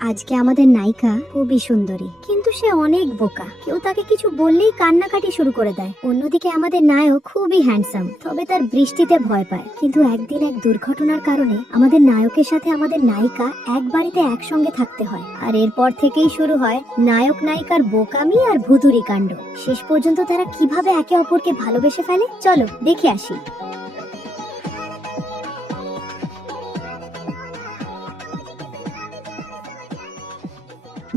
আজকে আমাদের নায়িকা খুবই সুন্দরী, কিন্তু সে অনেক বোকা। কেউ তাকে কিছু বললেই কান্নাকাটি শুরু করে দেয়। অন্যদিকে আমাদের নায়ক খুবই হ্যান্ডসাম, তবে তার বৃষ্টিতে ভয় পায়। কিন্তু একদিন এক দুর্ঘটনার কারণে আমাদের নায়কের সাথে আমাদের নায়িকা এক বাড়িতে একসঙ্গে থাকতে হয়। আর এরপর থেকেই শুরু হয় নায়ক নায়িকার বোকামি আর ভুতুড়ি কাণ্ড। শেষ পর্যন্ত তারা কিভাবে একে অপরকে ভালোবেসে ফেলে, চলো দেখে আসি।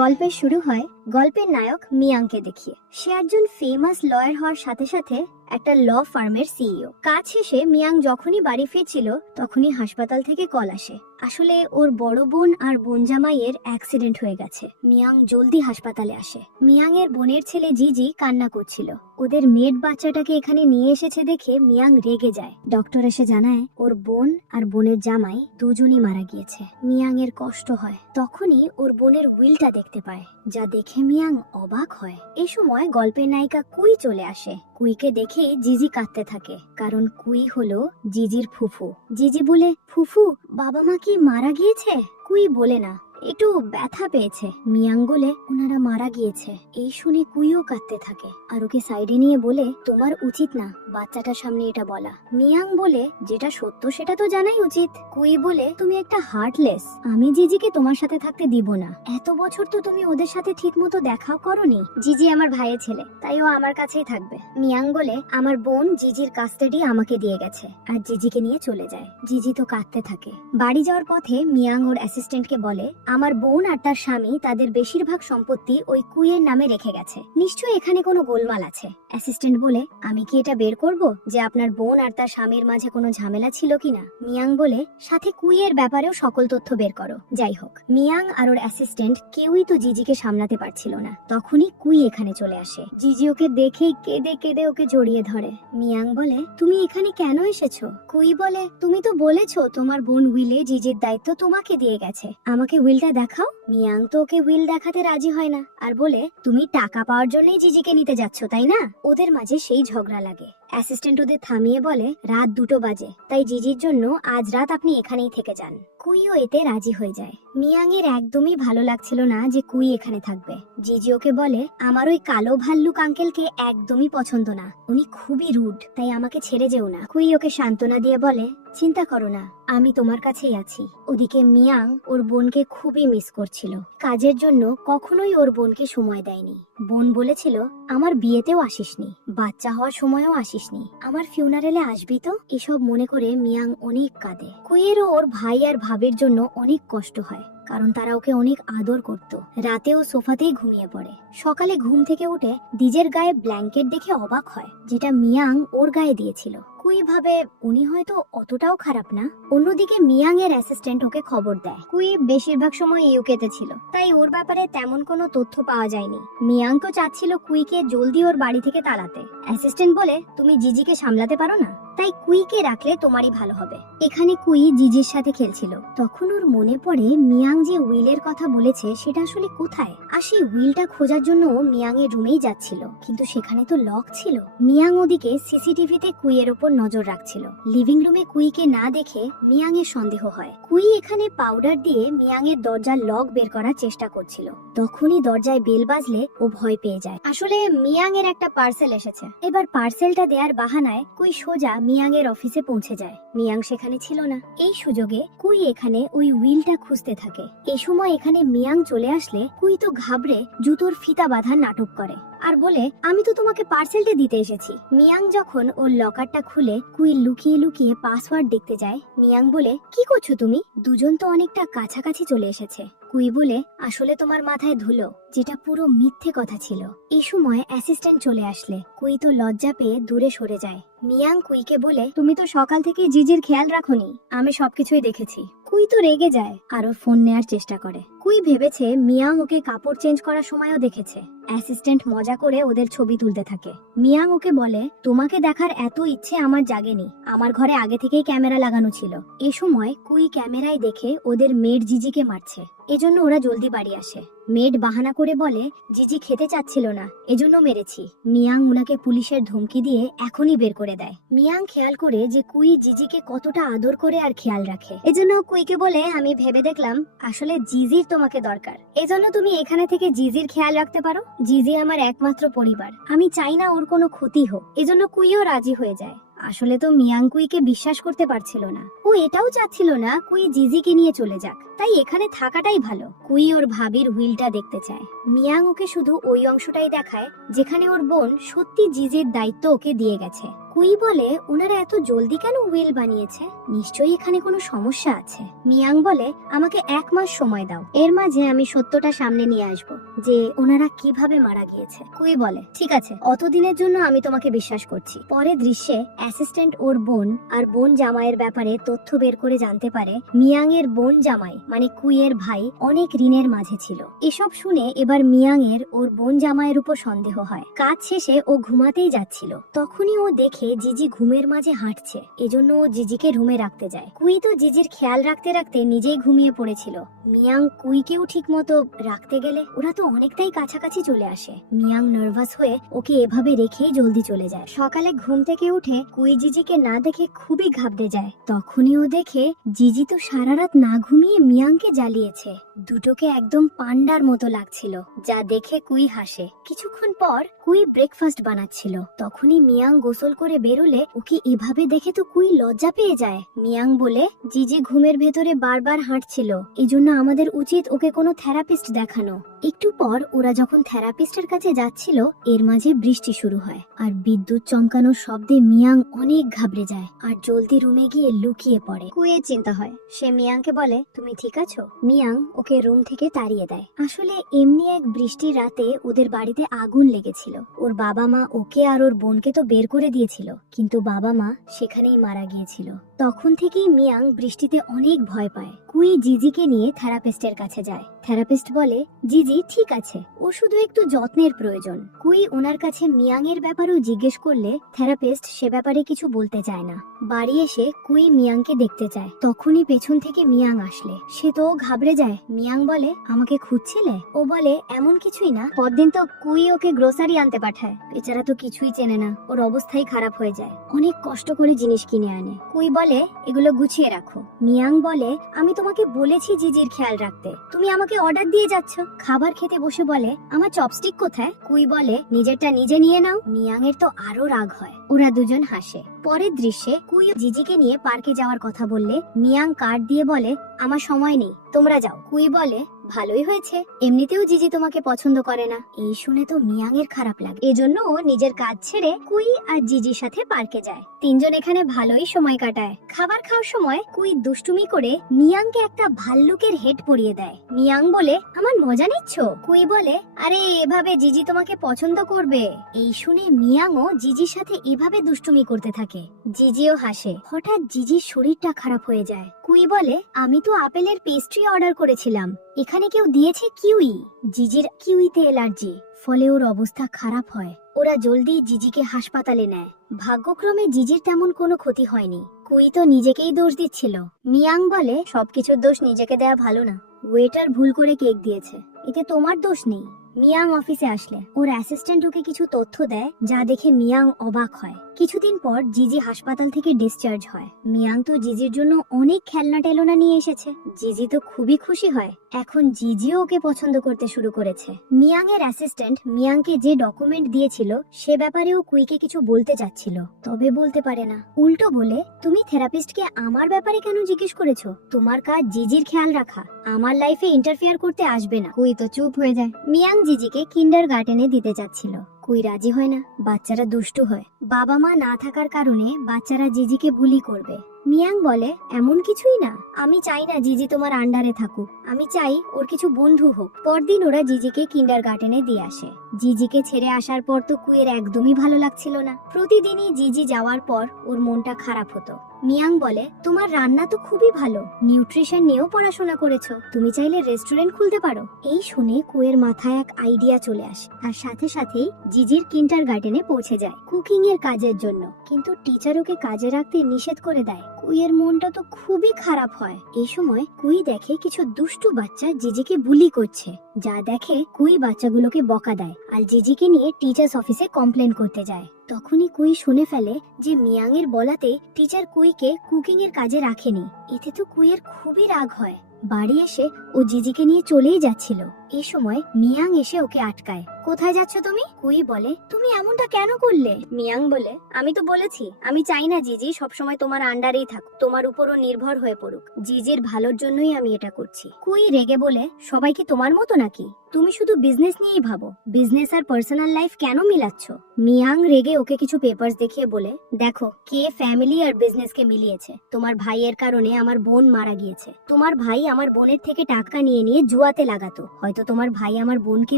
গল্পের শুরু হয় গল্পের নায়ক মিয়াংকে দেখিয়ে। সে একজন ফেমাস লয়ার হওয়ার সাথে সাথে একটা ল ফার্মের সিইও। কাজ শেষে মিয়াং যখনই বাড়ি ফিরছিল তখনই হাসপাতাল থেকে কল আসে। আসলে ওর বড় বোন আর বোন জামাইয়ের অ্যাক্সিডেন্ট হয়ে গেছে। মিয়াং জলদি হাসপাতালে আসে। মিয়াং এর বোনের ছেলে জিজি কান্না করছিল। ওদের মেড বাচ্চাটাকে এখানে নিয়ে এসেছে দেখে মিয়াং রেগে যায়। ডক্টর এসে জানায় ওর বোন আর বোনের জামাই দুজনই মারা গিয়েছে। মিয়াং এর কষ্ট হয়। তখনই ওর বোনের উইলটা দেখতে পায়, যা দেখে মিয়াং অবাক হয়। এই সময় গল্পের নায়িকা কুই চলে আসে। কুইকে দেখে জিজি কাঁদতে থাকে, কারণ কুই হলো জিজির ফুফু। জিজি বলে, ফুফু, বাবা মা কি মারা গিয়েছে? কুই বলে, না, একটু ব্যথা পেয়েছে। মিয়াং বলে, ওনারা মারা গিয়েছে। এই শুনে কুইও কাঁদতে থাকে আর ওকে সাইডে নিয়ে বলে, তোমার উচিত না বাচ্চাটার সামনে এটা বলা। মিয়াং বলে, যেটা সত্য সেটা তো জানাই উচিত। কুই বলে, তুমি একটা হার্টলেস। আমি জিজিকে তোমার সাথে থাকতে দিব না। এত বছর তো তুমি ওদের সাথে ঠিক মতো দেখাও করনি। জিজি আমার ভাইয়ের ছেলে, তাই ও আমার কাছেই থাকবে। মিয়াং বলে, আমার বোন জিজির কাস্টাডি আমাকে দিয়ে গেছে, আর জিজিকে নিয়ে চলে যায়। জিজি তো কাঁদতে থাকে। বাড়ি যাওয়ার পথে মিয়াং ওর অ্যাসিস্ট্যান্টকে বলে, আমার বোন আর তার স্বামী তাদের বেশিরভাগ সম্পত্তি ওই কুইয়ের নামে রেখে গেছে। নিশ্চয়ই এখানে কোনো গোলমাল আছে। অ্যাসিস্ট্যান্ট বলে, আমি কি এটা বের করব যে আপনার বোন আর তার স্বামীর মাঝে কোনো ঝামেলা ছিল কিনা? মিয়াং বলে, সাথে কুইয়ের ব্যাপারেও সকল তথ্য বের করো। যাই হোক, মিয়াং আর ওর অ্যাসিস্ট্যান্ট কেউই তো জিজিকে সামলাতে পারছিল না। তখনই কুই এখানে চলে আসে। জিজি ওকে দেখেই কেঁদে কেঁদে ওকে জড়িয়ে ধরে। মিয়াং বলে, তুমি এখানে কেন এসেছো? কুই বলে, তুমি তো বলেছো তোমার বোন উইলে জিজির দায়িত্ব তোমাকে দিয়ে গেছে, আমাকে উইলটা দেখাও। মিয়াং তো ওকে উইল দেখাতে রাজি হয় না, আর বলে, তুমি টাকা পাওয়ার জন্যই জিজিকে নিতে যাচ্ছ, তাই না? ওদের মাঝে সেই ঝগড়া লাগে। অ্যাসিস্ট্যান্ট ওদের থামিয়ে বলে, রাত 2টো বাজে, তাই জিজির জন্য আজ রাত আপনি এখানেই থেকে যান। কুইও এতে রাজি হয়ে যায়। মিয়াং এর একদমই ভালো লাগছিল না যে কুই এখানে থাকবে। জিজি ওকে বলে, আমার ওই কালো ভাল্লুক আঙ্কেলকে একদমই পছন্দ না, উনি খুবই রুড, তাই আমাকে ছেড়ে যেও না। কুই ওকে সান্ত্বনা দিয়ে বলে, চিন্তা করো না, আমি তোমার কাছেই আছি। ওদিকে মিয়াং ওর বোনকে খুবই মিস করছিল। কাজের জন্য কখনোই ওর বোনকে সময় দেয়নি। বোন বলেছিল, আমার বিয়েতেও আসিসনি, বাচ্চা হওয়ার সময়ও আসিসনি, আমার ফিউনারেলে আসবি তো? এসব মনে করে মিয়াং অনেক কাঁদে। কুইয়েরও ওর ভাই আর ভাবের জন্য অনেক কষ্ট হয়, কারণ তারা ওকে অনেক আদর করত। রাতেও সোফাতেই ঘুমিয়ে পড়ে। সকালে ঘুম থেকে উঠে ডিজের গায়ে ব্ল্যাঙ্কেট দেখে অবাক হয়, যেটা মিয়াং ওর গায়ে দিয়েছিল। কুই ভাবে উনি হয়তো অতটাও খারাপ না। অন্যদিকে মিয়াং এর অ্যাসিস্ট্যান্ট ওকে খবর দেয় কুই বেশিরভাগ সময় ইউকেতে ছিল, তাই ওর ব্যাপারে তেমন কোনো তথ্য পাওয়া যায়নি। মিয়াং তো চাচ্ছিল কুইকে জলদি ওর বাড়ি থেকে তাড়াতে। অ্যাসিস্ট্যান্ট বলে, তুমি জিজিকে সামলাতে পারো না, তাই কুইকে রাখলে তোমারই ভালো হবে। এখানে কুই জিজির সাথে খেলছিল। তখন ওর মনে পড়ে মিয়াং যে উইলের কথা বলেছে সেটা আসলে কোথায়। আর সেই উইলটা খোঁজার জন্য মিয়াং এর রুমেই যাচ্ছিল, কিন্তু সেখানে তো লক ছিল। মিয়াং ওদিকে সিসিটিভিতে কুইয়ের উপর নজর রাখছিল। লিভিং রুমে কুইকে না দেখে মিয়াং এর সন্দেহ হয়। কুই এখানে পাউডার দিয়ে মিয়াং এর দরজার লক বের করার চেষ্টা করছিল। তখনই দরজায় বেল বাজলে ও ভয় পেয়ে যায়। আসলে মিয়াং এর একটা পার্সেল এসেছে। এবার পার্সেলটা দেওয়ার বাহানায় কুই সোজা মিয়াং এর অফিসে পৌঁছে যায়। মিয়াং সেখানে ছিল না। এই সুযোগে কুই এখানে ওই উইলটা খুঁজতে থাকে। এই সময় এখানে মিয়াং চলে আসলে কুই তো ঘাবড়ে জুতোর ফিতা বাঁধার নাটক করে আর বলে, আমি তো তোমাকে পার্সেলটা দিতে এসেছি। মিয়াং যখন ওর লকারটা খুলে কুই লুকিয়ে লুকিয়ে পাসওয়ার্ড দেখতে যায়, মিয়াং বলে, কি করছো তুমি? দুজন তো অনেকটা কাছাকাছি চলে এসেছে। কুই বলে, আসলে তোমার মাথায় ধুলো, যেটা পুরো মিথ্যে কথা ছিল। এই সময় অ্যাসিস্ট্যান্ট চলে আসলে কুই তো লজ্জা পেয়ে দূরে সরে যায়। মিয়াং কুইকে বলে, তুমি তো সকাল থেকে জিজির খেয়াল রাখোনি, আমি সবকিছুই দেখেছি। কুই তো রেগে যায় আর ওর ফোন নেয়ার চেষ্টা করে। কুই ভেবেছে মিয়াং ওকে কাপড় চেঞ্জ করার সময়ও দেখেছে। অ্যাসিস্ট্যান্ট মজা করে ওদের ছবি তুলতে থাকে। মিয়াং ওকে বলে, তোমাকে দেখার এত ইচ্ছে আমার জাগেনি, আমার ঘরে আগে থেকেই ক্যামেরা লাগানো ছিল। এ সময় কুই ক্যামেরায় দেখে ওদের মেড জিজিকে মারছে, এজন্য ওরা জলদি বাড়ি আসে। মেড বাহানা করে বলে জিজি খেতে চাচ্ছিল না, এজন্য মেরেছি। মিয়াং উনাকে পুলিশের ধমকি দিয়ে এখনই বের করে দেয়। মিয়াং খেয়াল করে যে কুই জিজিকে কতটা আদর করে আর খেয়াল রাখে, এজন্য কুইকে বলে, আমি ভেবে দেখলাম আসলে জিজির তোমাকে দরকার, এজন্য তুমি এখানে থেকে জিজির খেয়াল রাখতে পারো। জিজি আমার একমাত্র পরিবার, আমি চাই না ওর কোনো ক্ষতি হোক, এজন্য কুইও রাজি হয়ে যায়। আসলে তো মিয়াং কুইকে বিশ্বাস করতে পারছিল না, ও এটাও চাচ্ছিল না কুই জিজিকে নিয়ে চলে যাক, তাই এখানে থাকাটাই ভালো। কুই ওর ভাবির হুইলটা দেখতে চায়। মিয়াং ওকে শুধু ওই অংশটাই দেখায় যেখানে ওর বোন সত্যি জিজির দায়িত্ব ওকে দিয়ে গেছে। কুই বলে, ওনারা এত জলদি কেন হুইল বানিয়েছে, নিশ্চয়ই এখানে কোনো সমস্যা আছে। মিয়াং বলে, আমাকে 1 মাস সময় দাও, এর মাঝে আমি সত্যটা সামনে নিয়ে আসবো যে ওনারা কিভাবে মারা গিয়েছে। কুই বলে, ঠিক আছে, অতদিনের জন্য আমি তোমাকে বিশ্বাস করছি। পরে দৃশ্যে অ্যাসিস্ট্যান্ট ওর বোন আর বোন জামাইয়ের ব্যাপারে তথ্য বের করে জানতে পারে মিয়াং এর বোন জামাই মানে কুইয়ের ভাই অনেক ঋণের মাঝে ছিল। এসব শুনে এবার মিয়াং এর ওর বোন জামাইয়ের উপর সন্দেহ হয়। কাজ শেষে ও ঘুমাতেই যাচ্ছিল, তখনই ও দেখে জিজি ঘুমের মাঝে হাঁটছে, এজন্য ও জিজিকে রুমে রাখতে যায়। কুই তো জিজির খেয়াল রাখতে রাখতে নিজেই ঘুমিয়ে পড়েছিল। মিয়াং কুইকেও ঠিক মতো রাখতে গেলে ওরা তো অনেকটাই কাছাকাছি চলে আসে। মিয়াং নার্ভাস হয়ে ওকে এভাবে রেখেই জলদি চলে যায়। সকালে ঘুম থেকে উঠে কুই জিজিকে না দেখে খুবই ঘাবড়ে যায়। তখনই ও দেখে জিজি তো সারা রাত না ঘুমিয়ে মিয়াংকে জ্বালিয়েছে। দুটোকে একদম পান্ডার মতো লাগছিল, যা দেখে কুই হাসে। কিছুক্ষণ পর কুই ব্রেকফাস্ট বানাচ্ছিল, তখনই মিয়াং গোসল করে বেরোলে ওকে এভাবে দেখে তো কুই লজ্জা পেয়ে যায়। মিয়াং বলে, জিজি ঘুমের ভেতরে বারবার হাঁটছিল, এজন্য আমাদের উচিত ওকে কোনো থেরাপিস্ট দেখানো। একটু পর ওরা যখন থেরাপিস্টের কাছে যাচ্ছিল, এর মাঝে বৃষ্টি শুরু হয় আর বিদ্যুৎ চমকানোর শব্দে মিয়াং অনেক ঘাবড়ে যায় আর জলদি রুমে গিয়ে লুকিয়ে পড়ে। কুইয়ের চিন্তা হয়, সে মিয়াংকে বলে, তুমি ঠিক আছো? মিয়াং ওকে রুম থেকে তাড়িয়ে দেয়। আসলে এমনি এক বৃষ্টির রাতে ওদের বাড়িতে আগুন লেগেছিল। ওর বাবা মা ওকে আর ওর বোনকে তো বের করে দিয়েছিল, কিন্তু বাবা মা সেখানেই মারা গিয়েছিল। তখন থেকেই মিয়াং বৃষ্টিতে অনেক ভয় পায়। কুই জিজিকে নিয়ে থেরাপিস্টের কাছে যায়। থেরাপিস্ট বলে, জিজি ঠিক আছে, ও শুধু একটু যত্নের প্রয়োজন। কুই ওনার কাছে মিয়াং এর ব্যাপারেও জিজ্ঞেস করলে থেরাপিস্ট সে ব্যাপারে কিছু বলতে চায় না। বাড়ি এসে কুই মিয়াংকে দেখতে চায়, তখনই পেছন থেকে মিয়াং আসলে সে তো ঘাবড়ে যায়। মিয়াং বলে, আমাকে খুঁজছিলে? ও বলে, এমন কিছুই না, পরদিন তো কুই ওকে গ্রোসারি আনতে পাঠায়, বেচারা তো কিছুই চেনে না, ওর অবস্থাই খারাপ হয়ে যায়, অনেক কষ্ট করে জিনিস কিনে আনে। কুই বলে, এগুলো গুছিয়ে রাখো। মিয়াং বলে, আমি তোমাকে বলেছি জিজির খেয়াল রাখতে, তুমি আমাকে অর্ডার দিয়ে যাচ্ছ। খাবার খেতে বসে বলে, আমার চপস্টিক কোথায়? কুই বলে, নিজেরটা নিজে নিয়ে নাও। মিয়াং এর তো আরো রাগ হয়। ওরা দুজন হাসে। পরের দৃশ্যে কুই জিজিকে নিয়ে পার্কে যাওয়ার কথা বললে মিয়াং কার্ড দিয়ে বলে, আমার সময় নেই, তোমরা যাও। কুই বলে, ভালোই হয়েছে, এমনিতেও জিজি তোমাকে পছন্দ করে না। এই শুনে তো মিয়াং এর খারাপ লাগে, এজন্য ও নিজের কাজ ছেড়ে কুই আর জিজির সাথে পার্কে যায়। তিনজন এখানে ভালোই সময় কাটায়। খাবার খাওয়ার সময় কুই দুষ্টুমি করে মিয়াংকে একটা ভাল্লুকের হেড পরিয়ে দেয়। মিয়াং বলে, আমার মজা নিচ্ছ? কুই বলে, আরে এভাবে জিজি তোমাকে পছন্দ করবে। এই শুনে মিয়াংও জিজির সাথে এভাবে দুষ্টুমি করতে থাকে। জিজিও হাসে। হঠাৎ জিজির শরীরটা খারাপ হয়ে যায়। কুই বলে, আমি তো আপেলের পেস্ট্রি অর্ডার করেছিলাম, এখানে কেউ দিয়েছে কিউই। জিজির কিউইতে অ্যালার্জি, ফলে ওর অবস্থা খারাপ হয়। ওরা জলদি জিজিকে হাসপাতালে নেয়। ভাগ্যক্রমে জিজির তেমন কোনো ক্ষতি হয়নি। কুই তো নিজেকেই দোষ দিচ্ছিল। মিয়াং বলে, সবকিছুর দোষ নিজেকে দেয়া ভালো না, ওয়েটার ভুল করে কেক দিয়েছে, এতে তোমার দোষ নেই। মিয়াং অফিসে আসলে ওর অ্যাসিস্ট্যান্ট ওকে কিছু তথ্য দেয়, যা দেখে মিয়াং অবাক হয়। কিছুদিন পর জিজি হাসপাতাল থেকে ডিসচার্জ হয়। মিয়াং তো জিজির জন্য অনেক খেলনা টেলনা নিয়ে এসেছে। জিজি তো খুবই খুশি হয়। এখন জিজিও ওকে পছন্দ করতে শুরু করেছে। মিয়াং এর অ্যাসিস্ট্যান্ট মিয়াংকে যে ডকুমেন্ট দিয়েছিল সে ব্যাপারেও কুইকে কিছু বলতে চাচ্ছিল, তবে বলতে পারে না। উল্টো বলে, তুমি থেরাপিস্টকে আমার ব্যাপারে কেন জিজ্ঞেস করেছো? তোমার কাজ জিজির খেয়াল রাখা, আমার লাইফে ইন্টারফেয়ার করতে আসবে না। কুই তো চুপ হয়ে যায়। মিয়াং জিজিকে কিন্ডারগার্টেনে দিতে যাচ্ছিল। কুই রাজি হয় না, বাচ্চারা দুষ্টু হয়। বাবা মা না থাকার কারণে বাচ্চারা জিজিকে বুলি করবে। মিয়াং বলে, এমন কিছুই না, আমি চাই না জিজি তোমার আন্ডারে থাকুক, আমি চাই ওর কিছু বন্ধু হোক। পরদিন ওরা জিজিকে কিন্ডারগার্টেনে দিয়ে আসে। জিজিকে ছেড়ে আসার পর তো কুইয়ের একদমই ভালো লাগছিল না। প্রতিদিনই জিজি যাওয়ার পর ওর মনটা খারাপ হতো। মিয়াং বলে, তোমার রান্না তো খুবই ভালো, নিউট্রিশন নিয়েও পড়াশোনা করেছো, তুমি চাইলে রেস্টুরেন্ট খুলতে পারো। এই শুনে কুইয়ের মাথায় এক আইডিয়া চলে আসে, আর সাথে সাথেই জিজির কিন্ডার গার্ডেনে পৌঁছে যায় কুকিং এর কাজের জন্য। কিন্তু টিচার ওকে কাজে রাখতে নিষেধ করে দেয়। কুইয়ের মনটা তো খুবই খারাপ হয়। এই সময় কুই দেখে কিছু দুষ্টু বাচ্চা জিজিকে বুলি করছে, যা দেখে কুই বাচ্চাগুলোকে বকা দেয় আর জিজিকে নিয়ে টিচার্স অফিসে কমপ্লেন করতে যায়। তখনই কুই শুনে ফেলে যে মিয়াং এর বলাতে টিচার কুইকে কুকিং এর কাজে রাখেনি। এতে তো কুইয়ের খুবই রাগ হয়। বাড়ি এসে ও জিজিকে নিয়ে চলেই যাচ্ছিল। এই সময় মিয়াং এসে ওকে আটকায়। কোথায় যাচ্ছ তুমি? কুই বলে, তুমি এমনটা কেন করলে? মিয়াং বলে, আমি তো বলেছি আমি চাই না জিজি সবসময় তোমার আন্ডারেই থাকুক, তোমার উপরও নির্ভর হয়ে পড়ুক। জিজির ভালোর জন্যই আমি এটা করছি। কুই রেগে বলে, সবাই কি তোমার মতো নাকি? তুমি শুধু বিজনেস নিয়েই ভাবো, বিজনেস আর পার্সোনাল লাইফ কেন মিলাচ্ছ? মিয়াং রেগে ওকে কিছু পেপারস দেখিয়ে বলে, দেখো কে ফ্যামিলি আর বিজনেস কে মিলিয়েছে। তোমার ভাইয়ের কারণে আমার বোন মারা গিয়েছে। তোমার ভাই আমার বোনের থেকে টাকা নিয়ে নিয়ে জুয়াতে লাগাতো, হয়তো তোমার ভাই আমার বোনকে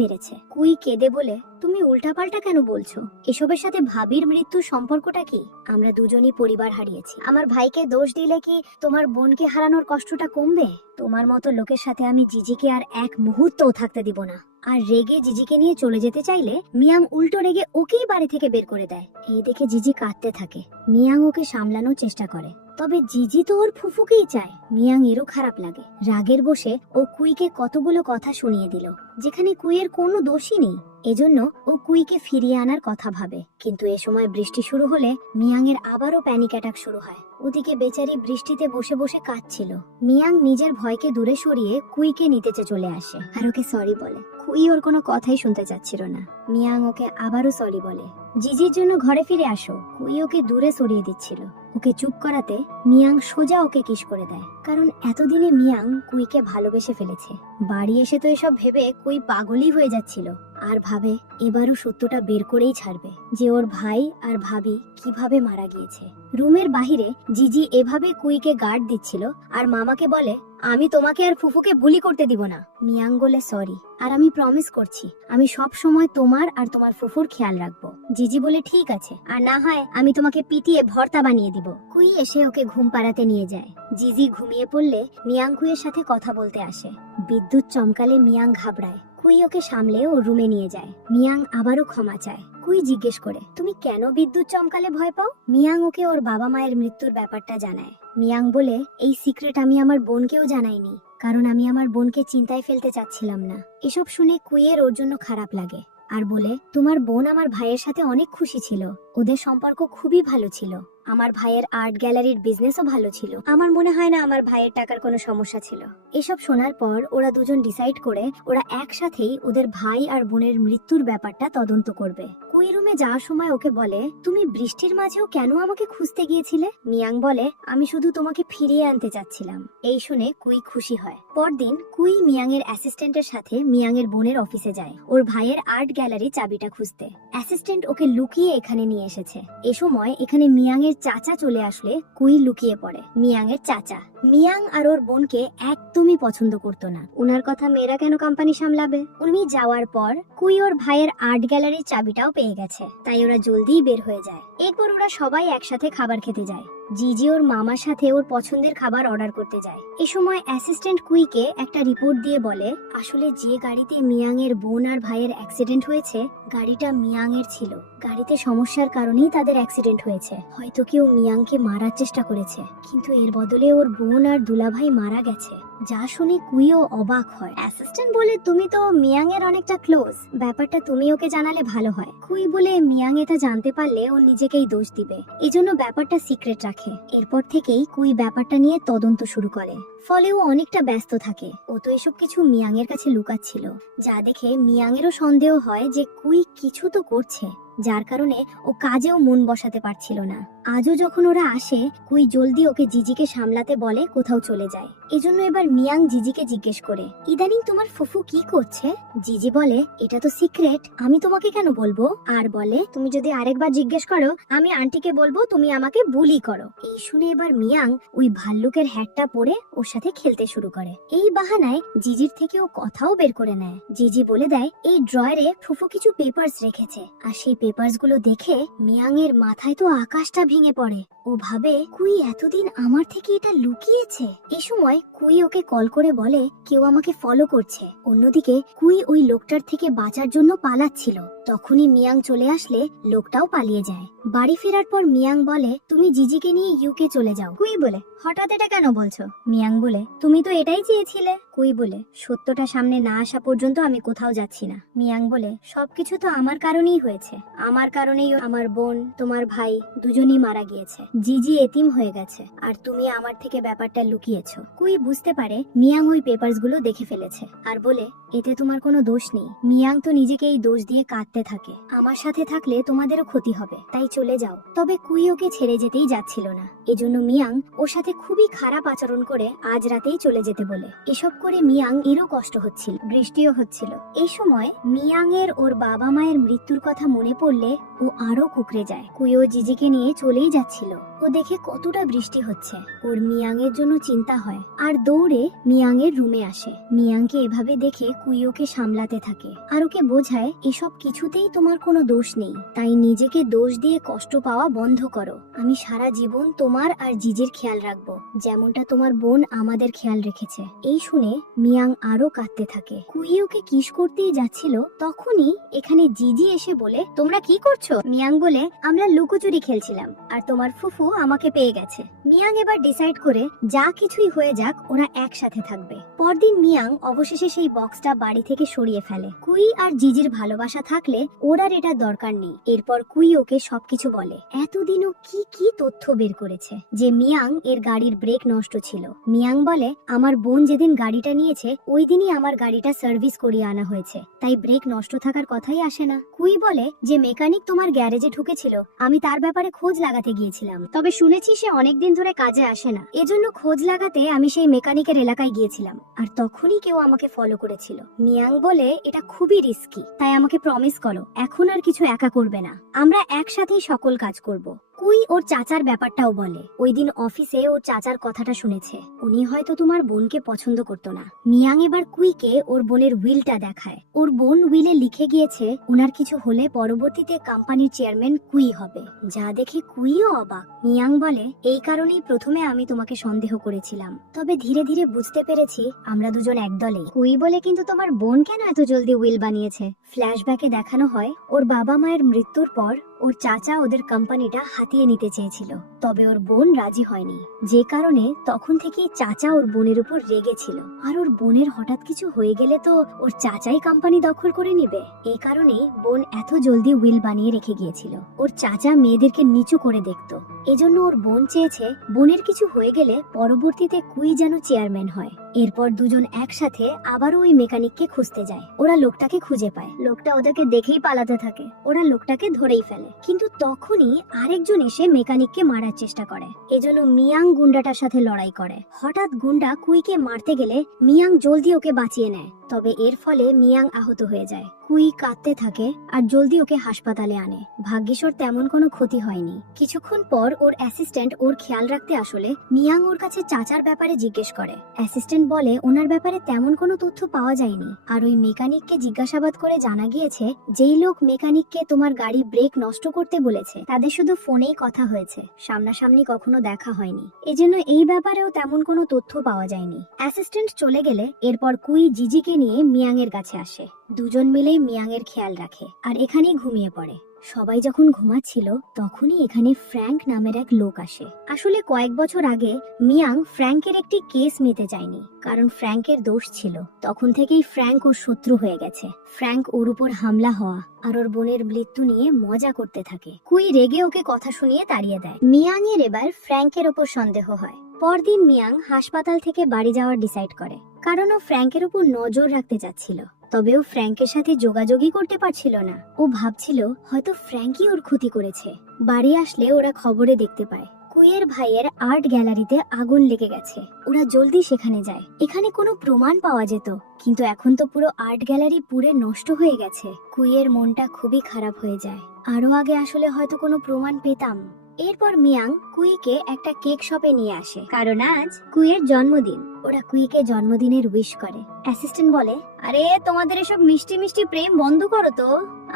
মেরেছে। কুই কেঁদে বলে, তুমি উল্টাপাল্টা কেন বলছো? এসবের সাথে ভাবির মৃত্যুর সম্পর্কটা কি? আমরা দুজনই পরিবার হারিয়েছি। আমার ভাইকে দোষ দিলে কি তোমার বোনকে হারানোর কষ্টটা কমবে? তোমার মতো লোকের সাথে আমি জিজিকে আর এক মুহূর্তও থাকতে দিব না। আর রেগে জিজিকে নিয়ে চলে যেতে চাইলে মিয়াং উল্টো রেগে ওকেই বাড়ি থেকে বের করে দেয়। এই দেখে জিজি কাঁদতে থাকে। মিয়াং ওকে সামলানোর চেষ্টা করে, তবে জিজি তো ওর ফুফুকেই চায়। মিয়াং এরও খারাপ লাগে। রাগের বসে ও কুইকে কতগুলো কথা শুনিয়ে দিল, যেখানে কুইয়ের কোনো দোষই নেই। এজন্য ও কুইকে ফিরিয়ে আনার কথা ভাবে। কিন্তু এ সময় বৃষ্টি শুরু হলে মিয়াং এর আবারও প্যানিক অ্যাটাক শুরু হয়। ওদিকে বেচারি বৃষ্টিতে বসে বসে কাঁদছিল। মিয়াং নিজের ভয়কে দূরে সরিয়ে কুইকে নিতে চলে আসে আর ওকে সরি বলে। কুই ওর কোনো কথাই শুনতে চাচ্ছিল না। মিয়াং ওকে আবারও সরি বলে। জিজির জন্য ঘরে ফিরে আসো। কুই ওকে দূরে সরিয়ে দিচ্ছিল। ওকে চুপ করাতে মিয়াং সোজা ওকে কিস করে দেয়, কারণ এতদিনে মিয়াং কুইকে ভালোবেসে ফেলেছে। বাড়ি এসে তো এসব ভেবে কুই পাগলই হয়ে যাচ্ছিল, আর ভাবে এবারও সত্যটা বের করেই ছাড়বে যে ওর ভাই আর ভাবি কিভাবে মারা গিয়েছে। রুমের বাহিরে জিজি এভাবে কুইকে গার্ড দিচ্ছিল আর মামাকে বলে, আমি তোমাকে আর ফুফুকে বুলি করতে দিব না। মিয়াং বলে, সরি, আর আমি প্রমিস করছি আমি সব সময় তোমার আর তোমার ফুফুর খেয়াল রাখবো। জিজি বলে, ঠিক আছে, আর না হয় আমি তোমাকে পিটিয়ে ভর্তা বানিয়ে দিব। কুই এসে ওকে ঘুম পাড়াতে নিয়ে যায়। জিজি ঘুমিয়ে পড়লে মিয়াং কুইয়ের সাথে কথা বলতে আসে। বিদ্যুৎ চমকালে মিয়াং ঘাবড়ায়। কুই ওকে সামলে ও রুমে নিয়ে যায়। মিয়াং আবারও ক্ষমা চায়। কুই জিজ্ঞেস করে, তুমি কেন বিদ্যুৎ চমকালে ভয় পাও? মিয়াং ওকে ওর বাবা মায়ের মৃত্যুর ব্যাপারটা জানায়। মিয়াং বলে, এই সিক্রেট আমি আমার বোনকেও জানাইনি, কারণ আমি আমার বোনকে চিন্তায় ফেলতে চাচ্ছিলাম না। এসব শুনে কুইয়ের ওর জন্য খারাপ লাগে আর বলে, তোমার বোন আমার ভাইয়ের সাথে অনেক খুশি ছিল, ওদের সম্পর্ক খুবই ভালো ছিল। আমার ভাইয়ের আর্ট গ্যালারির বিজনেসও ভালো ছিল। আমার মনে হয় না আমার ভাইয়ের টাকার কোনো সমস্যা ছিল। এসব শোনার পর ওরা দুজন ডিসাইড করে ওরা একসাথেই ওদের ভাই আর বোনের মৃত্যুর ব্যাপারটা তদন্ত করবে। কুই রুমে যাওয়ার সময় ওকে বলে, তুমি বৃষ্টির মাঝেও কেন আমাকে খুঁজতে গিয়েছিলে? মিয়াং বলে, আমি শুধু তোমাকে ফিরিয়ে আনতে চাচ্ছিলাম। এই শুনে কুই খুশি হয়। পরদিন কুই মিয়াং এর অ্যাসিস্ট্যান্টের সাথে মিয়াং এর বোনের অফিসে যায় ওর ভাইয়ের আর্ট গ্যালারি চাবিটা খুঁজতে। অ্যাসিস্ট্যান্ট ওকে লুকিয়ে এখানে নিয়ে এসেছে। এ সময় এখানে মিয়াং এর চাচা চলে আসলে কুই লুকিয়ে পড়ে। মিয়াং এর চাচা মিয়াং আর ওর বোনকে একদমই পছন্দ করতো না। উনার কথা মেয়েরা কেন কোম্পানি সামলাবে? উনি যাওয়ার পর কুই ওর ভাইয়ের আর্ট গ্যালারির চাবিটাও পেয়ে গেছে, তাই ওরা জলদিই বের হয়ে যায়। এরপর ওরা সবাই একসাথে খাবার খেতে যায়। জিজি ওর মামার সাথে ওর পছন্দের খাবার অর্ডার করতে যায়। এ সময় অ্যাসিস্ট্যান্ট কুইকে একটা রিপোর্ট দিয়ে বলে, আসলে যে গাড়িতে মিয়াং এর বোন আর ভাইয়ের অ্যাক্সিডেন্ট হয়েছে গাড়িটা মিয়াং এর ছিল। গাড়িতে সমস্যার কারণেই তাদের অ্যাক্সিডেন্ট হয়েছে। হয়তো কেউ মিয়াংকে মারার চেষ্টা করেছে, কিন্তু এর বদলে ওর বোন আর দুলাভাই মারা গেছে। যা শুনে কুইও অবাক হয়। অ্যাসিস্ট্যান্ট বলে, তুমি তো মিয়াং এর অনেকটা ক্লোজ, ব্যাপারটা তুমি ওকে জানালে ভালো হয়। কুই বলে, মিয়াং এটা জানতে পারলে ও নিজেকেই দোষ দিবে, এজন্য ব্যাপারটা সিক্রেট রাখে। এরপর থেকেই কুই ব্যাপারটা নিয়ে তদন্ত শুরু করে। ফলে ও অনেকটা ব্যস্ত থাকে। ও তো এসব কিছু মিয়াং এর কাছে লুকাচ্ছিল, যা দেখে মিয়াং এরও সন্দেহ হয় যে কুই কিছু তো করছে, যার কারণে ও কাজেও মন বসাতে পারছিল না। আজও যখন ওরা আসে কুই জলদি ওকে জিজিকে সামলাতে বলে কোথাও চলে যায়। এজন্য এবার মিয়াং জিজিকে জিজ্ঞেস করে, ইদানিং তোমার ফুফু কি করছে? জিজি বলে, এটা তো সিক্রেট, আমি তোমাকে কেন বলবো? আর বলে, তুমি যদি আরেকবার জিজ্ঞেস করো আমি আন্টিকে বলবো তুমি আমাকে বুলি করো। এই শুনে এবার মিয়াং ওই ভাল্লুকের হ্যাটটা পরে ওর সাথে খেলতে শুরু করে। এই বাহানায় জিজির থেকে ও কথাও বের করে নেয়। জিজি বলে দেয়, এই ড্রয়ারে ফুফু কিছু পেপারস রেখেছে। আর সেই পেপারস গুলো দেখে মিয়াং এর মাথায় তো আকাশটা ভেঙে পড়ে। ও ভাবে কুই এতদিন আমার থেকে এটা লুকিয়েছে। এই সময় কুই ওকে কল করে বলে কেউ আমাকে ফলো করছে। অন্যদিকে কুই ওই লোকটার থেকে বাঁচার জন্য পালাচ্ছিল। তখনই মিয়াং চলে আসলে লোকটাও পালিয়ে যায়। বাড়ি ফেরার পর মিয়াং বলে তুমি জিজিকে নিয়ে ইউকে চলে যাও। কুই বলে হঠাৎ এটা কেন বলছো? মিয়াং বলে তুমি তো এটাই চেয়েছিলে। কুই বলে সত্যটা সামনে না আসা পর্যন্ত আমি কোথাও যাচ্ছি না। মিয়াং বলে সবকিছু তো আমার কারণেই হয়েছে। আমার কারণেই আমার বোন, তোমার ভাই দুজনই মারা গিয়েছে। জিজি এতিম হয়ে গেছে আর তুমি আমার থেকে ব্যাপারটা লুকিয়েছো। কুই বুঝতে পারে মিয়াং ওই পেপারস গুলো দেখে ফেলেছে আর বলে এতে তোমার কোনো দোষ নেই। মিয়াং তো নিজেকে এই দোষ দিয়ে কাঁদতে থাকে। আমার সাথে থাকলে তোমাদেরও ক্ষতি হবে, তাই চলে যাও। তবে কুই ওকে ছেড়ে যেতেই যাচ্ছিল না। এজন্য মিয়াং ওর সাথে খুবই খারাপ আচরণ করে আজ রাতেই চলে যেতে বলে। এসব করে মিয়াং এরও কষ্ট হচ্ছিল, বৃষ্টিও হচ্ছিল। এই সময় মিয়াং এর ওর বাবা মায়ের মৃত্যুর কথা মনে পড়লে ও আরো কুকড়ে যায়। কুইও জিজিকে নিয়ে চলেই যাচ্ছিল। ও দেখে কতটা বৃষ্টি হচ্ছে। ওর মিয়াং এর জন্য চিন্তা হয় আর দৌড়ে মিয়াং এর রুমে আসে। মিয়াংকে এভাবে দেখে কুই ওকে সামলাতে থাকে আর ওকে বোঝায় এসব কিছুতেই তোমার কোনো দোষ নেই, তাই নিজেকে দোষ দিয়ে কষ্ট পাওয়া বন্ধ করো। আমি সারা জীবন তোমার আর জিজির খেয়াল রাখবো, যেমনটা তোমার বোন আমাদের খেয়াল রেখেছে। এই শুনে মিয়াং আরো কাঁদতে থাকে। কুই ওকে কিস করতেই যাচ্ছিল, তখনই এখানে জিজি এসে বলে তোমরা কি করছো? মিয়াং বলে আমরা লুকোচুরি খেলছিলাম আর তোমার ফুফু আমাকে পেয়ে গেছে। মিয়াং এবার ডিসাইড করে যা কিছুই হয়ে যাক ওরা একসাথে থাকবে। পরদিন মিয়াং অবশেষে সেই বক্সটা বাড়ি থেকে সরিয়ে ফেলে। কুই আর জিজির ভালোবাসা থাকলে ওর আর এটা দরকার নেই। এরপর কুই ওকে সবকিছু বলে। এতদিনও কি কি তথ্য বের করেছে যে মিয়াং এর গাড়ির ব্রেক নষ্ট ছিল। মিয়াং বলে আমার বোন যেদিন গাড়িটা নিয়েছে ওই দিনই আমার গাড়িটা সার্ভিস করিয়ে আনা হয়েছে, তাই ব্রেক নষ্ট থাকার কথাই আসে না। কুই বলে যে মেকানিক তোমার গ্যারেজে ঢুকেছিল, আমি তার ব্যাপারে খোঁজ লাগাতে গিয়েছিলাম, তবে শুনেছি সে অনেকদিন ধরে কাজে আসে না। এজন্য খোঁজ লাগাতে আমি সেই মেকানিকের এলাকায় গিয়েছিলাম আর তখনই কেউ আমাকে ফলো করেছিল। মিয়াং বলে এটা খুবই রিস্কি, তাই আমাকে প্রমিস করো এখন আর কিছু একা করবে না, আমরা একসাথেই সকল কাজ করব। কুই ওর চাচার ব্যাপারটাও বলে। ওই দিন অফিসে ওর চাচার কথাটা শুনেছে, উনি হয়তো তোমার বোনকে পছন্দ করতো না। মিয়াং এবার কুইকে ওর বোনের উইলটা দেখায়। ওর বোন উইলে লিখে গিয়েছে ওনার কিছু হলে পরবর্তীতে কোম্পানির চেয়ারম্যান কুই হবে, যা দেখে কুইও অবাক। মিয়াং বলে এই কারণেই প্রথমে আমি তোমাকে সন্দেহ করেছিলাম, তবে ধীরে ধীরে বুঝতে পেরেছি আমরা দুজন একদলেই। কুই বলে কিন্তু তোমার বোন কেন এত জলদি উইল বানিয়েছে? ফ্ল্যাশব্যাকে দেখানো হয় ওর বাবা মায়ের মৃত্যুর পর ওর চাচা ওদের কোম্পানিটা হাতিয়ে নিতে চেয়েছিল, তবে ওর বোন রাজি হয়নি, যে কারণে তখন থেকেই চাচা ওর বোনের উপর রেগেছিল। আর ওর বোনের হঠাৎ কিছু হয়ে গেলে তো ওর চাচাই কোম্পানি দখল করে নিবে। এই কারণেই বোন এত জলদি উইল বানিয়ে রেখে গিয়েছিল। ওর চাচা মেয়েদেরকে নিচু করে দেখতো, এজন্য ওর বোন চেয়েছে বোনের কিছু হয়ে গেলে পরবর্তীতে কুই যেন চেয়ারম্যান হয়। এরপর দুজন একসাথে আবারও ওই মেকানিককে খুঁজতে যায়। ওরা লোকটাকে খুঁজে পায়। লোকটা ওদেরকে দেখেই পালাতে থাকে। ওরা লোকটাকে ধরেই ফেলে, কিন্তু তখনই আরেকজন এসে মেকানিককে মারার চেষ্টা করে। এজন্য মিয়াং গুন্ডাটার সাথে লড়াই করে। হঠাৎ গুন্ডা কুইকে মারতে গেলে মিয়াং জলদি ওকে বাঁচিয়ে নেয়, তবে এর ফলে মিয়াং আহত হয়ে যায়। কুই কাঁদতে থাকে আর জলদি ওকে হাসপাতালে আনে। ভাগ্যিস ওর তেমন কোনো ক্ষতি হয়নি। কিছুক্ষণ পর ওর অ্যাসিস্ট্যান্ট ওর খেয়াল রাখতে আসলে মিয়াং ওর কাছে চাচার ব্যাপারে জিজ্ঞেস করে। অ্যাসিস্ট্যান্ট বলে ওনার ব্যাপারে তেমন কোনো তথ্য পাওয়া যায়নি, আর ওই মেকানিককে জিজ্ঞাসাবাদ করে জানা গিয়েছে যেই লোক মেকানিককে তোমার গাড়ি ব্রেক নষ্ট করতে বলেছে তাদের শুধু ফোনেই কথা হয়েছে, সামনাসামনি কখনো দেখা হয়নি। এজন্য এই ব্যাপারেও তেমন কোনো তথ্য পাওয়া যায়নি। অ্যাসিস্ট্যান্ট চলে গেলে এরপর কুই জিজিকে নিয়ে মিয়াং এর কাছে আসে। দুজন মিলে মিয়াং এর খেয়াল রাখে আর এখানেই ঘুমিয়ে পড়ে। সবাই যখন ঘুমাচ্ছিল তখনই এখানে ফ্র্যাঙ্ক নামের এক লোক আসে। আসলে কয়েক বছর আগে মিয়াং ফ্র্যাঙ্কের একটি কেস নিতে চায়নি, কারণ ফ্র্যাঙ্কের দোষ ছিল। তখন থেকেই ফ্র্যাঙ্ক ওর শত্রু হয়ে গেছে। ফ্র্যাঙ্ক ওর উপর হামলা হওয়া আর ওর বোনের মৃত্যু নিয়ে মজা করতে থাকে। কুই রেগে ওকে কথা শুনিয়ে তাড়িয়ে দেয়। মিয়াং এর এবার ফ্র্যাঙ্কের ওপর সন্দেহ হয়। পরদিন মিয়াং হাসপাতাল থেকে বাড়ি যাওয়ার ডিসাইড করে, কারণ ও ফ্র্যাঙ্কের উপর নজর রাখতে চাচ্ছিল। তবে ও ফ্র্যাঙ্কের সাথে যোগাযোগই করতে পারছিল না। ও ভাবছিল হয়তো ফ্র্যাঙ্কই ওর ক্ষতি করেছে। বাড়ি আসলে ওরা খবরে দেখতে পায় কুইয়ের ভাইয়ের আর্ট গ্যালারিতে আগুন লেগে গেছে। ওরা জলদি সেখানে যায়। এখানে কোনো প্রমাণ পাওয়া যেত, কিন্তু এখন তো পুরো আর্ট গ্যালারি পুড়ে নষ্ট হয়ে গেছে। কুইয়ের মনটা খুবই খারাপ হয়ে যায়। আরো আগে আসলে হয়তো কোনো প্রমাণ পেতাম। এরপর মিয়াং কুইকে একটা কেক শপে নিয়ে আসে, কারণ আজ কুইয়ের জন্মদিন। ওরা কুইকে জন্মদিনের উইশ করে। অ্যাসিস্ট্যান্ট বলে, আরে তোমাদের এসব মিষ্টি মিষ্টি প্রেম বন্ধ করো তো,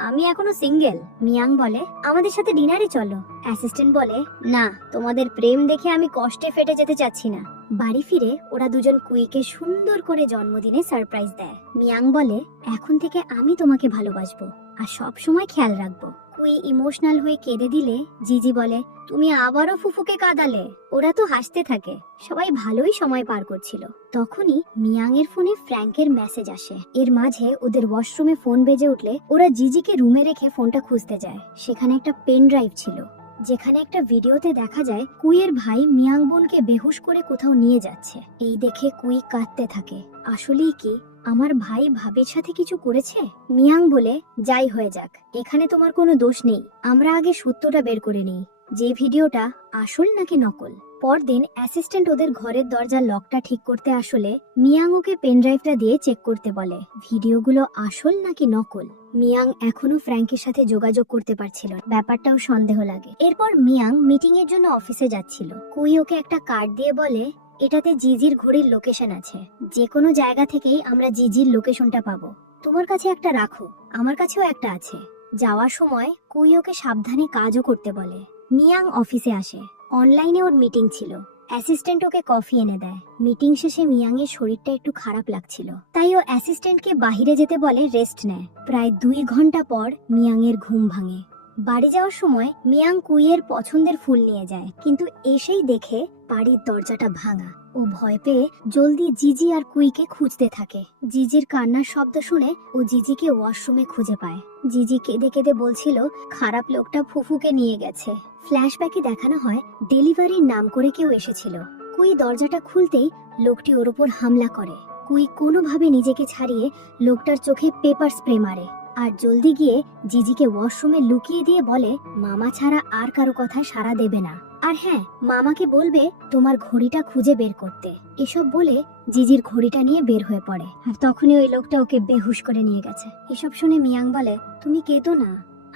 আমি এখনো সিঙ্গেল। মিয়াং বলে, আমাদের সাথে ডিনারে চলো। অ্যাসিস্ট্যান্ট বলে, না, তোমাদের প্রেম দেখে আমি কষ্টে ফেটে যেতে চাচ্ছি না। বাড়ি ফিরে ওরা দুজন কুইকে সুন্দর করে জন্মদিনে সারপ্রাইজ দেয়। মিয়াং বলে, এখন থেকে আমি তোমাকে ভালোবাসবো আর সব সময় খেয়াল রাখবো। কুই ইমোশনাল হয়ে কেঁদে দিলে জিজি বলে, তুমি আবারও ফুফুকে কাঁদালে। ওরা তো হাসতে থাকে, সবাই ভালোই সময় পার করছিল। তখনই মিয়াং এর ফোনে ফ্র্যাঙ্কের মেসেজ আসে। এর মাঝে ওদের ওয়াশরুমে ফোন বেজে উঠলে ওরা জিজিকে রুমে রেখে ফোনটা খুঁজতে যায়। সেখানে একটা পেন ড্রাইভ ছিল, যেখানে একটা ভিডিওতে দেখা যায় কুইয়ের ভাই মিয়াং বোনকে বেহুশ করে কোথাও নিয়ে যাচ্ছে। এই দেখে কুই কাঁদতে থাকে। আসলেই কি আমার ভাই ভাবির সাথে কিছু করেছে? মিয়াং বলে, যাই হয়ে যাক, এখানে তোমার কোনো দোষ নেই। আমরা আগে সত্যটা বের করে নিই, যে ভিডিওটা আসল নাকি নকল। পরদিন অ্যাসিস্ট্যান্ট ওদের ঘরের দরজার লকটা ঠিক করতে আসলে মিয়াং ওকে পেনড্রাইভটা দিয়ে চেক করতে বলে, ভিডিওগুলো আসল নাকি নকল। মিয়াং এখনো ফ্র্যাঙ্কের সাথে যোগাযোগ করতে পারছিল, ব্যাপারটাও সন্দেহ লাগে। এরপর মিয়াং মিটিং এর জন্য অফিসে যাচ্ছিল। কুই ওকে একটা কার্ড দিয়ে বলে, এটাতে জিজির ঘড়ির লোকেশন আছে, যে কোনো জায়গা থেকেই আমরা জিজির লোকেশনটা পাবো। তোমার কাছে একটা রাখো, আমার কাছেও একটা আছে। যাওয়ার সময় কুই ওকে সাবধানে কাজও করতে বলে। মিয়াং অফিসে আসে। অনলাইনে ওর মিটিং ছিল। অ্যাসিস্ট্যান্ট ওকে কফি এনে দেয়। মিটিং শেষে মিয়াং এর শরীরটা একটু খারাপ লাগছিল, তাই ও অ্যাসিস্ট্যান্টকে বাইরে যেতে বলে রেস্ট নেয়। প্রায় 2 ঘন্টা পর মিয়াং এর ঘুম ভাঙে। বাড়ি যাওয়ার সময় মিয়াং কুইয়ের পছন্দের ফুল নিয়ে যায়, কিন্তু এসেই দেখে বাড়ির দরজাটা ভাঙা। ও ভয় পেয়ে জলদি জিজি আর কুইকে খুঁজতে থাকে। জিজির কান্নার শব্দ শুনে ও জিজিকে ওয়াশরুমে খুঁজে পায়। জিজি কেঁদে কেঁদে বলছিল, খারাপ লোকটা ফুফুকে নিয়ে গেছে। ফ্ল্যাশব্যাকে দেখানো হয় ডেলিভারির নাম করে কেউ এসেছিল। কুই দরজাটা খুলতেই লোকটি ওর উপর হামলা করে। কুই কোনোভাবে নিজেকে ছাড়িয়ে লোকটার চোখে পেপার স্প্রে মারে আর জলদি গিয়ে জিজিকে ওয়াশরুমে লুকিয়ে দিয়ে বলে, মামা ছাড়া আর কারো কথা সাড়া দেবে না, আর হ্যাঁ, মামাকে বলবে তোমার ঘড়িটা খুঁজে বের করতে। এসব বলে জিজির ঘড়িটা নিয়ে বের হয়ে পড়ে, আর তখনই ওই লোকটা ওকে বেহুশ করে নিয়ে গেছে। এসব শুনে মিয়াং বলে, তুমি কেঁদো না,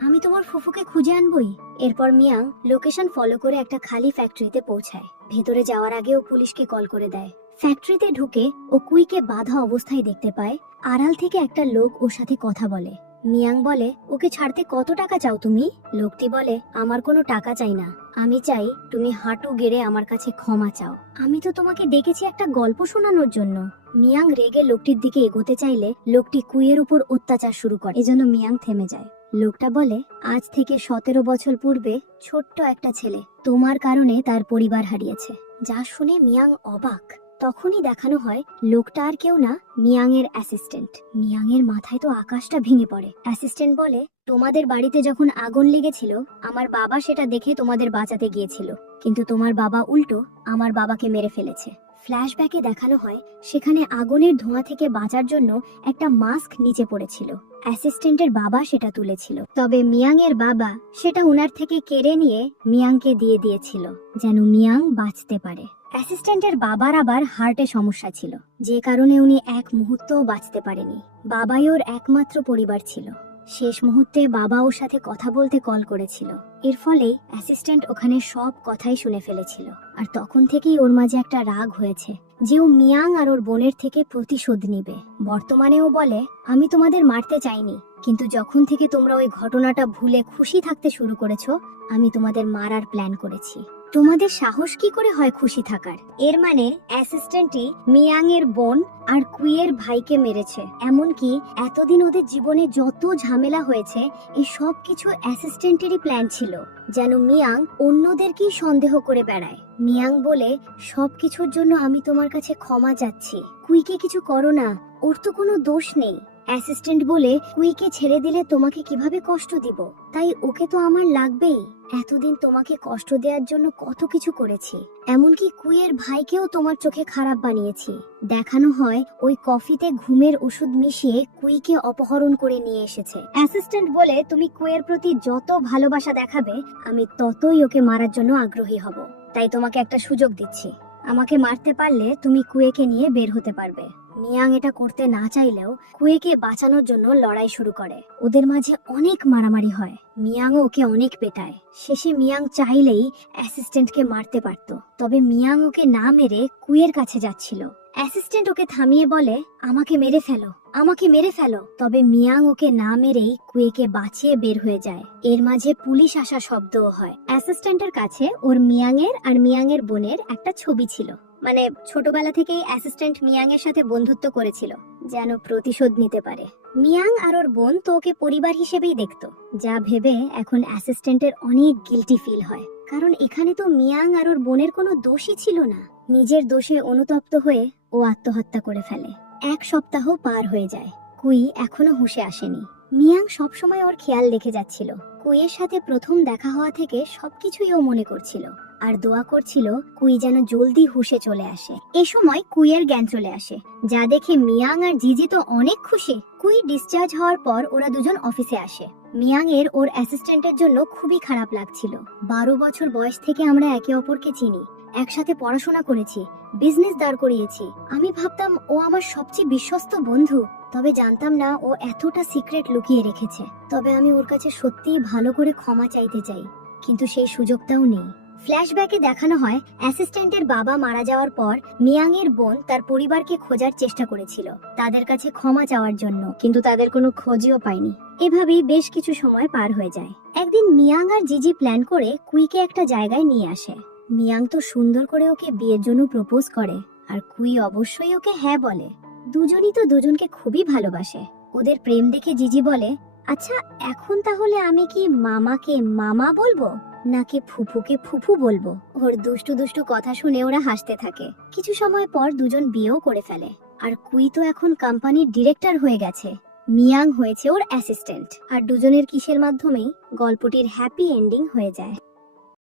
আমি তোমার ফুফুকে খুঁজে আনবই। এরপর মিয়াং লোকেশন ফলো করে একটা খালি ফ্যাক্টরিতে পৌঁছায়। ভেতরে যাওয়ার আগেও পুলিশকে কল করে দেয়। ফ্যাক্টরিতে ঢুকে ও কুইকে বাধা অবস্থায় দেখতে পায়। আড়াল থেকে একটা লোক ওর সাথে কথা বলে। মিয়াং বলে, ওকে ছাড়তে কত টাকা চাও তুমি? লোকটি বলে, আমার কোনো টাকা চাই না, আমি চাই তুমি হাঁটু গেড়ে আমার কাছে ক্ষমা চাও। আমি তো তোমাকে ডেকেছি একটা গল্প শোনানোর জন্য। মিয়াং রেগে লোকটির দিকে এগোতে চাইলে লোকটি কুইয়ের উপর অত্যাচার শুরু করে, এজন্য মিয়াং থেমে যায়। লোকটা বলে, আজ থেকে 17 বছর পূর্বে ছোট্ট একটা ছেলে তোমার কারণে তার পরিবার হারিয়েছে। যা শুনে মিয়াং অবাক। তখনই দেখানো হয় লোকটা আর কেউ না, মিয়াং এর অ্যাসিস্ট্যান্ট। মিয়াং এর মাথায় তো আকাশটা ভেঙে পড়ে। অ্যাসিস্ট্যান্ট বলে, তোমাদের বাড়িতে যখন আগুন লেগেছিল আমার বাবা সেটা দেখে তোমাদের বাঁচাতে গিয়েছিল, কিন্তু তোমার বাবা উল্টো আমার বাবাকে মেরে ফেলেছে। ফ্ল্যাশব্যাকে দেখানো হয় সেখানে আগুনের ধোঁয়া থেকে বাঁচার জন্য একটা মাস্ক নিচে পড়েছিল। অ্যাসিস্ট্যান্টের বাবা সেটা তুলেছিল, তবে মিয়াং এর বাবা সেটা উনার থেকে কেড়ে নিয়ে মিয়াংকে দিয়ে দিয়েছিল, যেন মিয়াং বাঁচতে পারে। অ্যাসিস্ট্যান্টের বাবার আবার হার্টে সমস্যা ছিল, যে কারণে উনি এক মুহূর্তও বাঁচতে পারেনি। বাবাই ওর একমাত্র পরিবার ছিল। শেষ মুহূর্তে বাবা ওর সাথে কথা বলতে কল করেছিল। এর ফলেই অ্যাসিস্ট্যান্ট ওখানে সব কথাই শুনে ফেলেছিল। আর তখন থেকেই ওর মাঝে একটা রাগ হয়েছে যে ও মিয়াং আর ওর বোনের থেকে প্রতিশোধ নিবে। বর্তমানে ও বলে, আমি তোমাদের মারতে চাইনি, কিন্তু যখন থেকে তোমরা ওই ঘটনাটা ভুলে খুশি থাকতে শুরু করেছো, আমি তোমাদের মারার প্ল্যান করেছি। তোমাদের সাহস কি করে হয় খুশি থাকার? এর মানে অ্যাসিস্ট্যান্টই মিয়াং এর বোন আর কুইয়ের ভাইকে মেরেছে। এমনকি এতদিন ওদের জীবনে যত ঝামেলা হয়েছে এই সব কিছু অ্যাসিস্ট্যান্টেরই প্ল্যান ছিল, যেন মিয়াং অন্যদেরকেই সন্দেহ করে বেড়ায়। মিয়াং বলে, সবকিছুর জন্য আমি তোমার কাছে ক্ষমা চাচ্ছি, কুইকে কিছু করো না, ওর তো কোনো দোষ নেই। অ্যাসিস্ট্যান্ট বলে, কুইকে ছেড়ে দিলে তোমাকে কিভাবে কষ্ট দিব, তাই ওকে তো আমার লাগবেই। এতদিন তোমাকে কষ্ট দেওয়ার জন্য কত কিছু করেছি, এমনকি কুইয়ের ভাইকেও তোমার চোখে খারাপ বানিয়েছি। দেখানো হয় ওই কফিতে ঘুমের ওষুধ মিশিয়ে কুইকে অপহরণ করে নিয়ে এসেছে। অ্যাসিস্ট্যান্ট বলে, তুমি কুইয়ের প্রতি যত ভালোবাসা দেখাবে আমি ততই ওকে মারার জন্য আগ্রহী হব। তাই তোমাকে একটা সুযোগ দিচ্ছি, আমাকে মারতে পারলে তুমি কুয়েকে নিয়ে বের হতে পারবে। মিয়াং এটা করতে না চাইলেও কুয়েকে বাঁচানোর জন্য লড়াই শুরু করে। ওদের মাঝে অনেক মারামারি হয়। মিয়াংও ওকে অনেক পেটায়। শেষে মিয়াং চাইলেই অ্যাসিস্ট্যান্টকে মারতে পারত, তবে মিয়াং ওকে না মেরে কুয়ের কাছে যাচ্ছিল। অ্যাসিস্ট্যান্ট ওকে থামিয়ে বলে, আমাকে মেরে ফেলো, আমাকে মেরে ফেলো। তবে মিয়াং ওকে না মেরেই কুয়েকে বাঁচিয়ে বের হয়ে যায়। এর মাঝে পুলিশ আসা শব্দও হয়। অ্যাসিস্ট্যান্টের কাছে ওর মিয়াংয়ের আর মিয়াংয়ের বোনের একটা ছবি ছিল। মানে ছোটবেলা থেকেই অ্যাসিস্ট্যান্ট মিয়াং এর সাথে বন্ধুত্ব করেছিল, যেন প্রতিশোধ নিতে পারে। মিয়াং আর ওর বোন তো ওকে পরিবার হিসেবেই দেখতো, যা ভেবে এখন অ্যাসিস্ট্যান্টের অনেক গিল্টি ফিল হয়। কারণ এখানে তো মিয়াং আর ওর বোনের কোনো দোষই ছিল না। নিজের দোষে অনুতপ্ত হয়ে ও আত্মহত্যা করে ফেলে। 1 সপ্তাহ পার হয়ে যায়। কুই এখনো হুঁশে আসেনি। মিয়াং সবসময় ওর খেয়াল রেখে যাচ্ছিল। কুইয়ের সাথে প্রথম দেখা হওয়া থেকে সবকিছুই ও মনে করছিল আর দোয়া করছিল কুই যেন জলদি হুঁশে চলে আসে। এ সময় কুইয়ের জ্ঞান চলে আসে, যা দেখে মিয়াং আর জিজি তো অনেক খুশি। কুই ডিসচার্জ হওয়ার পর ওরা দুজন অফিসে আসে। মিয়াং এর ওর অ্যাসিস্ট্যান্টের জন্য খুবই খারাপ লাগছিল। 12 বছর বয়স থেকে আমরা একে অপরকে চিনি, একসাথে পড়াশোনা করেছি, বিজনেস দাঁড় করিয়েছি। আমি ভাবতাম ও আমার সবচেয়ে বিশ্বস্ত বন্ধু, তবে জানতাম না ও এতটা সিক্রেট লুকিয়ে রেখেছে। তবে আমি ওর কাছে সত্যিই ভালো করে ক্ষমা চাইতে চাই, কিন্তু সেই সুযোগটাও নেই। ফ্ল্যাশব্যাকে দেখানো হয় অ্যাসিস্ট্যান্টের বাবা মারা যাওয়ার পর মিয়াং এর বোন তার পরিবারকে খোঁজার চেষ্টা করেছিল তাদের কাছে ক্ষমা চাওয়ার জন্য, কিন্তু তাদের কোনো খোঁজও পায়নি। এভাবেই বেশ কিছু সময় পার হয়ে যায়। একদিন মিয়াং আর জিজি প্ল্যান করে কুইকে একটা জায়গায় নিয়ে আসে। মিয়াং তো সুন্দর করে ওকে বিয়ের জন্য প্রপোজ করে, আর কুই অবশ্যই ওকে হ্যাঁ বলে। দুজনই তো দুজনকে খুবই ভালোবাসে। ওদের প্রেম দেখে জিজি বলে, আচ্ছা এখন তাহলে আমি কি মামাকে মামা বলবো নাকি ফুফুকে ফুফু বলবো? ওর দুষ্টু দুষ্টু কথা শুনে ওরা হাসতে থাকে। কিছু সময় পর দুজন বিয়েও করে ফেলে। আর কুই তো এখন কোম্পানির ডিরেক্টর হয়ে গেছে। মিয়াং হয়েছে ওর অ্যাসিস্ট্যান্ট। আর দুজনের কিসের মাধ্যমেই গল্পটির হ্যাপি এন্ডিং হয়ে যায়।